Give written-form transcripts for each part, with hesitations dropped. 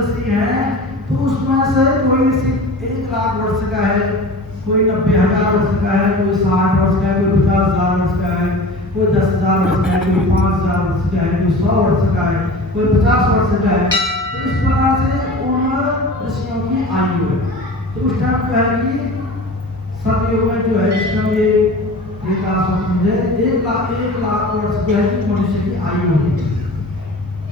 ऋषि हैं तो उसमें से कोई ऋषि 1 लाख वर्ष का है, कोई 90,000 वर्ष का है, कोई 60 वर्ष का है, कोई 50,000 वर्ष का है, कोई 10,000 वर्ष का है, कोई 5,000 वर्ष का है, कोई 100 वर्ष का है, कोई 50 वर्ष का है। तो इस प्रकार से उन ऋषियों की आयु है। तो उस टाइम जो है कि सतयुग में जो है इसका ये समझे 1 लाख वर्ष जो है कि मनुष्य की आयु होती है।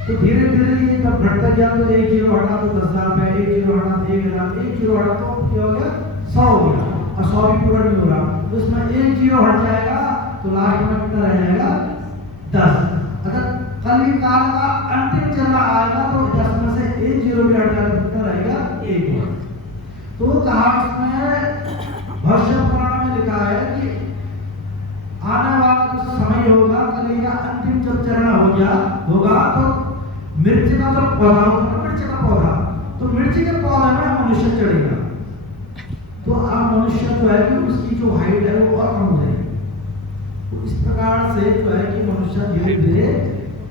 तो धीरे धीरे ये जब घटता गया तो 1 जीरो हटा तो 10,000 में, 1 जीरो हटा तो 1,000, 1 जीरो हटा तो क्या हो गया 100 हो गया, और 100 भी पूरा नहीं हो रहा। तो इसमें 1 जीरो हट जाएगा तो लास्ट में कितना रह जाएगा 10। अगर कली काल का अंतिम चरण आएगा तो 10 में से 1 जीरो भी हट जाएगा, कितना रहेगा 1। तो कहा इसमें भविष्य पुराण में लिखा है कि आने वाला जो समय होगा, कली का अंतिम जब चरण होगा तो मिर्च का जो पौधा होगा, मिर्च का पौधा, तो मिर्च के पौधे में मनुष्य चढ़ेगा। तो अब मनुष्य जो है कि उसकी जो हाइट है वो और कम हो जाएगी। तो इस प्रकार से जो है कि मनुष्य धीरे धीरे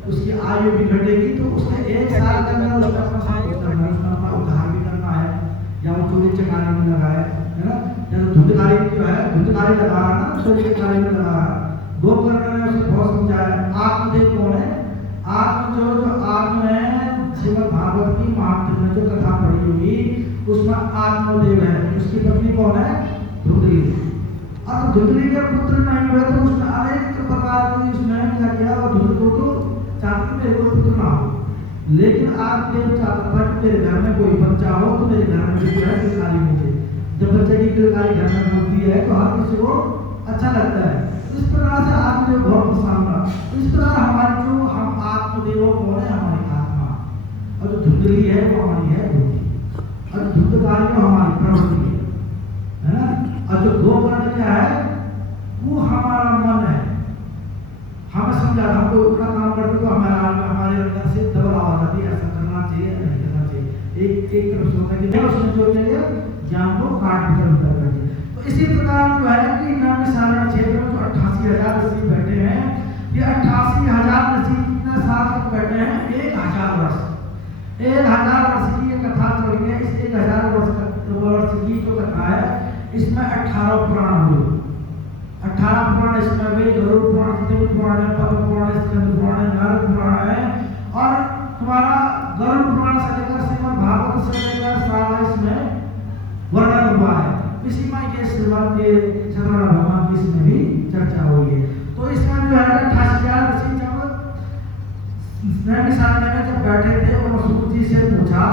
उसकी आयु भी घटेगी। तो उसने 1 साल के अंदर उसका अपना उद्धार भी करना है, या वो चोरी चकारी में लगाए, है ना, या तो धुंधकारी जो है धुंधकारी लगा रहा है ना, चोरी चकारी में लगा रहा है। दो करने में उसे बहुत समझाया। आत्मदेव कौन है? आत्म जो आत्म है, श्रीमद् भागवत की महात्म में जो कथा पढ़ी होगी उसमें आत्मदेव है। उसकी पत्नी कौन है? धुंधली। अब धुंधली के पुत्र नहीं हुए तो उसने अनेक प्रकार की उसने क्या किया, और धुंधली को चाहते मेरे को पुत्र ना हो, लेकिन आत्मदेव चाहता था कि मेरे घर में कोई बच्चा हो तो मेरे घर में जो है किलकारी मुझे, जब बच्चे की किलकारी घर में होती है तो हर किसी को अच्छा लगता है। इस प्रकार से आत्मदेव बहुत पसंद था। इस प्रकार हमारी जो हम आत्मदेव कौन है? हमारी आत्मा, और जो धुंधली है वो हमारी है बुद्धि, और धुंधकारी हमारी प्रवृत्ति है ना। और जो गोकर्ण क्या है? वो हमारा मन है। हमें समझा हमको उतना काम करते तो हमारे अंदर से डबल आवाज आती है, ऐसा करना चाहिए नहीं करना चाहिए। एक तरफ सोचता है कि उसने जो चाहिए ज्ञान को काट कर कर चाहिए। तो इसी प्रकार जो है कि नामिसारण क्षेत्र में जो 88,000 ऋषि बैठे हैं, ये 88,000 ऋषि कितने साल तक बैठे हैं? 1,000 वर्ष। 1,000 वर्ष की ये कथा चल रही है। इस 1,000 वर्ष की जो कथा है इसमें 18 पुराण हुए। 18 पुराण इसमें भी गरुड़ पुराण, चित्र पुराण, पद्म पुराण, स्कंद पुराण, नारद पुराण है। और तुम्हारा गरुड़ पुराण से लेकर श्रीमद् भागवत से लेकर सारा इसमें वर्णन हुआ है। इसी में ये श्रीमद् सत्यनारायण भगवान की इसमें भी चर्चा हुई है। तो इसमें जो है 88,000 ऋषि जब बैठे थे और सूत जी से पूछा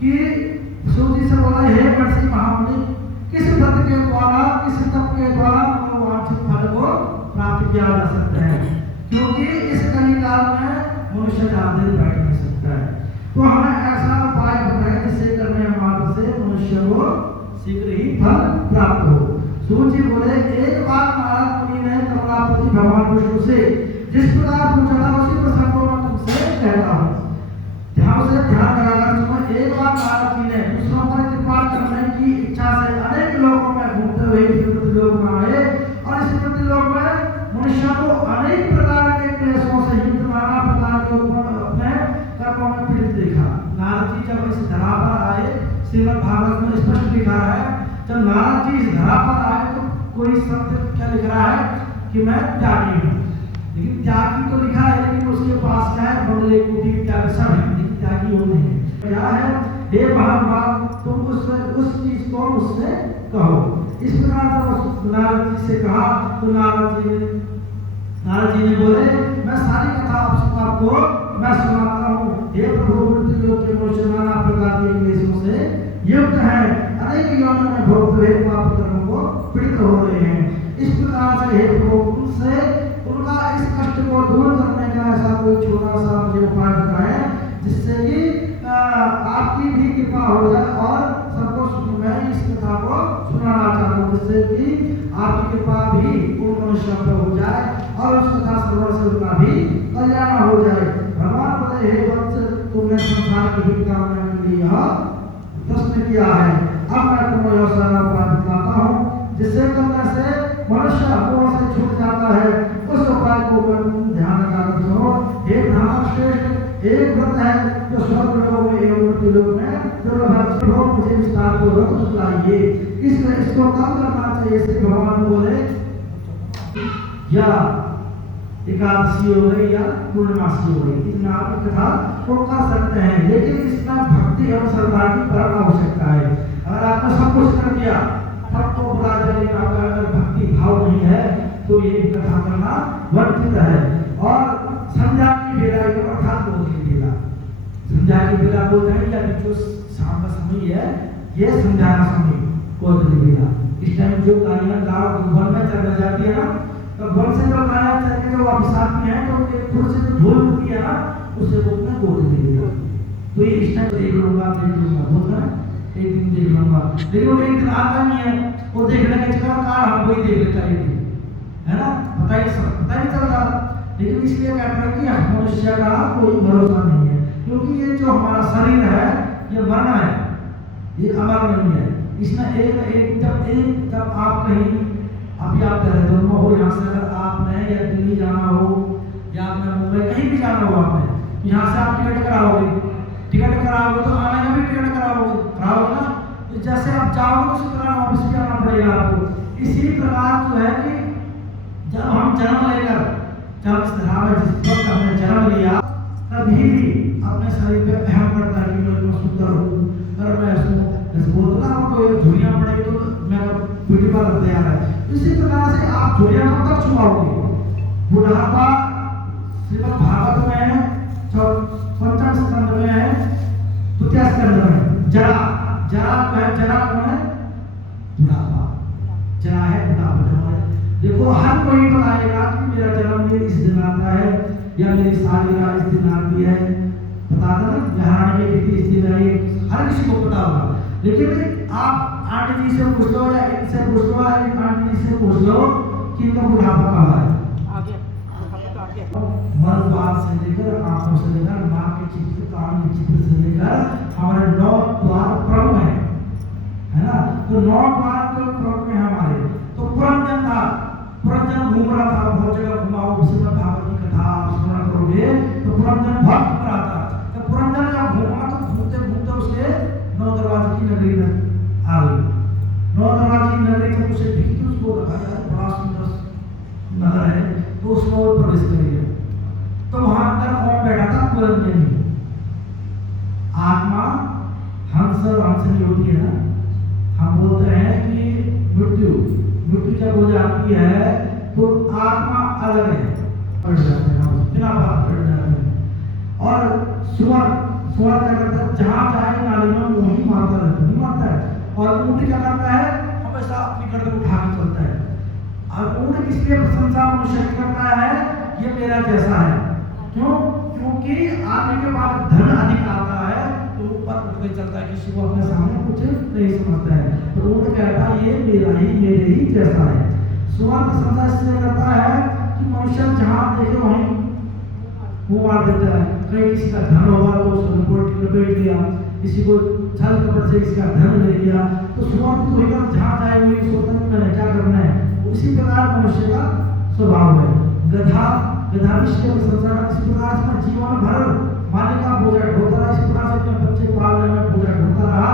कि सूत जी से बोला, हे महर्षि महामुनि, किस व्रत के द्वारा, किस तप के द्वारा मनोवांछित फल को प्राप्त किया जा सकता है? क्योंकि इस कलिकाल में मनुष्य ज्यादा देर बैठ नहीं सकता है। तो हमें ऐसा उपाय बताएं जिससे करने मात्र से मनुष्य को शीघ्र ही फल प्राप्त हो। सूत जी बोले, एक बार नारद मुनि ने कमलापति भगवान विष्णु से जिस प्रकार पूछा था उसी प्रसंग को मैं तुमसे कहता हूँ। ध्यान से ध्यान लगाकर सुनो। एक बार नारद जी ने दूसरों पर कृपा करने की इच्छा से अनेक लोगों में घूमते हुए इस पृथ्वीलोक में आए, और इस पृथ्वीलोक में मनुष्य को अनेक प्रकार के क्लेशों से युक्त नाना प्रकार के अपने कर्मों में पीड़ित देखा। नारद जी जब इस धरा पर आए, श्रीमद् भागवत में स्पष्ट लिखा है, जब नारद जी इस धरा पर आए तो कोई शब्द क्या लिख रहा है कि मैं त्यागी हूँ, लेकिन त्यागी तो लिखा है, लेकिन उसके पास क्या है? बंगले कुटी त्याग सब है, लेकिन त्यागी वो नहीं है। क्या है? हे महाभाग, तुम उस चीज को मुझसे कहो। इस प्रकार से नारद जी से कहा तो नारद जी ने बोले, मैं सारी कथा आपको मैं सुनाता हूँ। हे प्रभु, मृत्यु के मनुष्य नाना प्रकार के क्लेशों से युक्त है, अनेक योनियों में भोगते हुए पाप कर्मों को पीड़ित हो रहे हैं। इस प्रकार से हे प्रभु, उनसे उनका इस कष्ट को दूर करने का ऐसा कोई छोटा सा मुझे उपाय बताएं जिससे कि आपकी भी कृपा हो जाए, और सबको मैं इस कथा को सुनाना चाहता हूँ जिससे कि आपकी कृपा भी उन मनुष्यों पर हो जाए और उस कथा श्रवण से उनका भी कल्याण हो जाए। भगवान बोले, हे वत्स, तुमने संसार के हित कामना के लिए यह प्रश्न किया है। अब मैं तुम्हें यह सारा उपाय बताता हूँ जिससे करने से मनुष्य मोह से छूट जाता है, उस इस उपाय को ध्यान रखा करो। हे ब्राह्मण श्रेष्ठ, एक व्रत है जो स्वर्ग लोक में एवं मृत्यु लोक में दुर्लभ, मुझे विस्तार पूर्वक बतलाइए। इसको कब करना चाहिए? श्री भगवान बोले या एकादशी हो गई या पूर्णमासी हो गई, इतना आप कथा को कर सकते हैं, लेकिन इसमें भक्ति एवं श्रद्धा की परम आवश्यकता है। अगर आपने सब कुछ कर दिया तब तो बुरा जाएगा, अगर भक्ति भाव नहीं है तो ये कथा करना वर्जित है। और संध्या की बेला अर्थात बोध की बेला, संध्या की बेला बोलते हैं या जो शाम का समय है ये संध्या का समय बोध की बेला। इस टाइम जो गाड़ियां गाँव वन में चल जाती है ना, तो वन से जो गाड़ियां चल के जो वापस आती हैं तो थोड़ी सी धूल होती है ना, उसे बोलते हैं बोध की बेला। तो ये इस टाइम देख लूंगा बोलता है एक दिन देख लूंगा, लेकिन एक दिन आता नहीं है, वो देखने का चक्कर कार हम कोई देख लेता है ना, पता ही चलता। लेकिन इसलिए कहता है कि मनुष्य का कोई भरोसा नहीं है, क्योंकि ये जो हमारा शरीर है ये मरना है, ये अमर नहीं है। इसमें जब आप कहीं अभी आप देहरादून में हो, यहाँ से अगर आपने या दिल्ली जाना हो या आपने मुंबई कहीं भी जाना हो, आपने यहाँ से आप टिकट कराओगे तो आने का भी टिकट कराओगे ना, तो जैसे आप जाओगे तो उसी तरह वापस भी आना पड़ेगा आपको। इसी प्रकार जो है कि जब हम जन्म लेकर जब इस धरा में जिस वक्त हमने जन्म लिया तभी भी अपने शरीर पे अहम करता है कि मैं इतना सुंदर हूँ, अगर मैं ऐसे बोलता ना आपको झुरियाँ पड़ेगी तो मैं ब्यूटी पार्लर तैयार है। इसी प्रकार से आप झुरियाँ कब तक छुपाओगे? बुढ़ापा श्रीमद् भागवत में पंचम स्कंद में है, द्वितीय स्कंद में जरा कौन है? बुढ़ापा, जरा है बुढ़ापा। देखो हर कोई बताएगा कि मेरा जन्मदिन इस दिन आता है या मेरी सालगिरह इस दिन आती है, बता दो ना, जहाँ में तिथि इस दिन आई, हर किसी को पता होगा। लेकिन आप आंटी जी से पूछ लो या इनसे पूछ लो या आंटी जी से पूछ लो कि इनका बुढ़ापा कब है। मन बात से लेकर आंखों से लेकर नाक के चित्र, कान के चित्र से लेकर हमारे 9 द्वार प्रभु है ना, तो 9 द्वार तो प्रभु में हमारे। तो पुरंजन घूम रहा था, बहुत जगह घुमाओ, श्रीमद् भागवत की कथा स्मरण करोगे तो पुरंजन बहुत घूम रहा था। तो पुरंजन जब घूमा तो घूमते घूमते उसके 9 दरवाजे की नगरी में आ गई। 9 दरवाजे की नगरी जब उसे दिखी तो उसको लगा यार बड़ा सुंदर नगर है, तो उसमें और प्रवेश कर गया। तो वहां अंदर कौन बैठा था? पुरंजन ही। आत्मा हंस और हंसनी होती है ना, हम बोलते हैं कि मृत्यु जब हो जाती है तो आत्मा अलग है, पड़ जाते हैं बिना बात पड़ जाते हैं। और सुअर क्या करता है? जहाँ चाहे नाली में मुंह ही मारता है। और ऊँट क्या करता है? हमेशा अपनी गर्दन उठा के चलता है। और ऊँट किसलिए प्रशंसा मनुष्य करता है? ये मेरा जैसा है। क्यों? क्योंकि आदमी के पास धन अधिक आता है तो ऊपर उठ के चलता है, किसी को अपने सामने कुछ नहीं समझता है। तो ऊँट कहता है ये मेरे ही जैसा है। सुअर प्रशंसा इसलिए करता है कि मनुष्य जहाँ देखे वहीं मुँह मार देता है। कहीं किसी का धन होगा तो उसको लपेट लिया, किसी को छल कपट से किसी का धन ले लिया, तो सुअर तो एकदम जहाँ जाए वही सोचता है मैंने क्या करना है। उसी प्रकार मनुष्य का स्वभाव है। गधा विषय प्रशंसा का इसी प्रकार अपना जीवन भर मालिक का बोझ ढोता रहा, इसी प्रकार से अपने बच्चे पालने में बोझ ढोता रहा।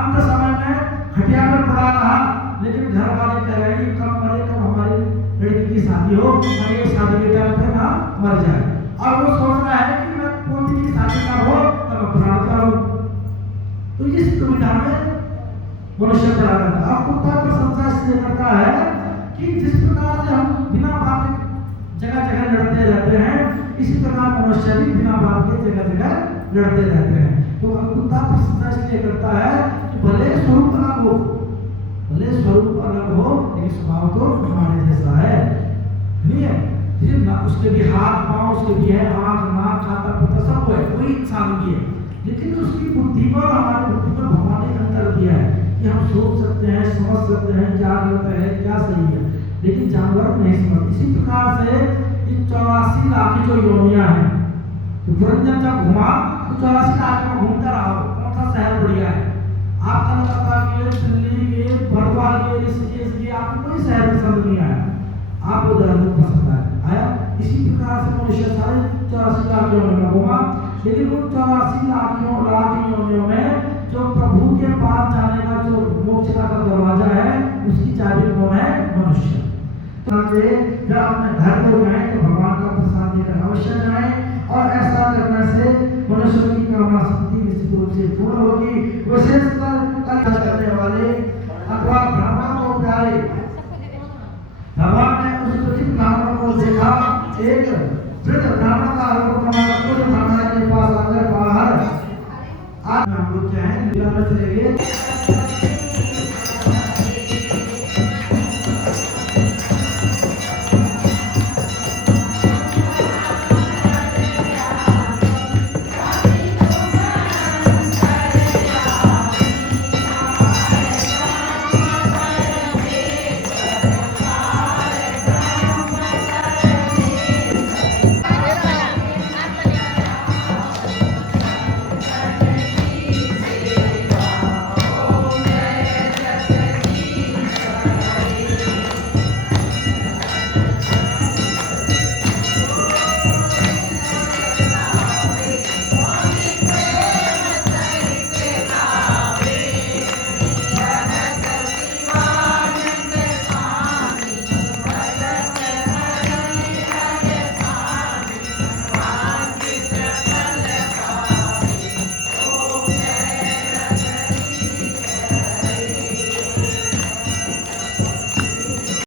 अंत समय में खटिया में पड़ा रहा, लेकिन घर वाले कह रहे हैं कब मरे, कब हमारी लड़की की शादी हो और ये शादी के टाइम पे ना मर जाए। और वो सोच रहा है कि मैं पोती की शादी ना हो तब प्राण करूं। तो इस दुविधा में मनुष्य पड़ा रहता है। अब कुत्ता प्रशंसा इसलिए करता है कि जिस प्रकार से हम बिना बात जगह जगह लड़ते रहते हैं, इसी प्रकार मनुष्य भी बिना बात के जगह जगह लड़ते रहते हैं। तो कुत्ता प्रशंसा इसलिए करता है कि भले स्वरूप अलग हो लेकिन स्वभाव तो हमारे जैसा है, नहीं है? फिर ना उसके भी हाथ पांव, उसके भी है आंख नाक खाता पीता सब है, कोई इंसान भी है, लेकिन उसकी बुद्धि पर हमारी बुद्धि पर भगवान ने अंतर दिया है कि हम सोच सकते हैं, समझ सकते हैं क्या गलत है क्या सही है, लेकिन जानवर नहीं समझ। इसी प्रकार से इन 84 लाख जो योनियां हैं, तो पुरंजन जब घुमा तो 84 लाख में घूमता रहा, कौन सा शहर बढ़िया है? आपका लगा कि दिल्ली ये भरवाल ये आपको कोई शहर पसंद नहीं आया, आपको देहरादून पसंद आया। आया। इसी प्रकार से मनुष्य 84 लाख योनियों में घूमा, लेकिन उन 84 लाख योनियों में जो प्रभु के पास जाने का जो मोक्ष का दरवाजा है, उसकी चाबी कौन है? मनुष्य। जब अपने घर को जाए तो भगवान का प्रसाद लेकर अवश्य जाए, और ऐसा करने से मनुष्य की कामना शक्ति निश्चित रूप से पूर्ण होगी। विशेषकर करने वाले अथवा ब्राह्मण को प्यारे भगवान ने उस दुखित ब्राह्मण को देखा। एक वृद्ध ब्राह्मण का रूप ब्राह्मण के पास आकर बाहर आज हम लोग क्या है चले गए।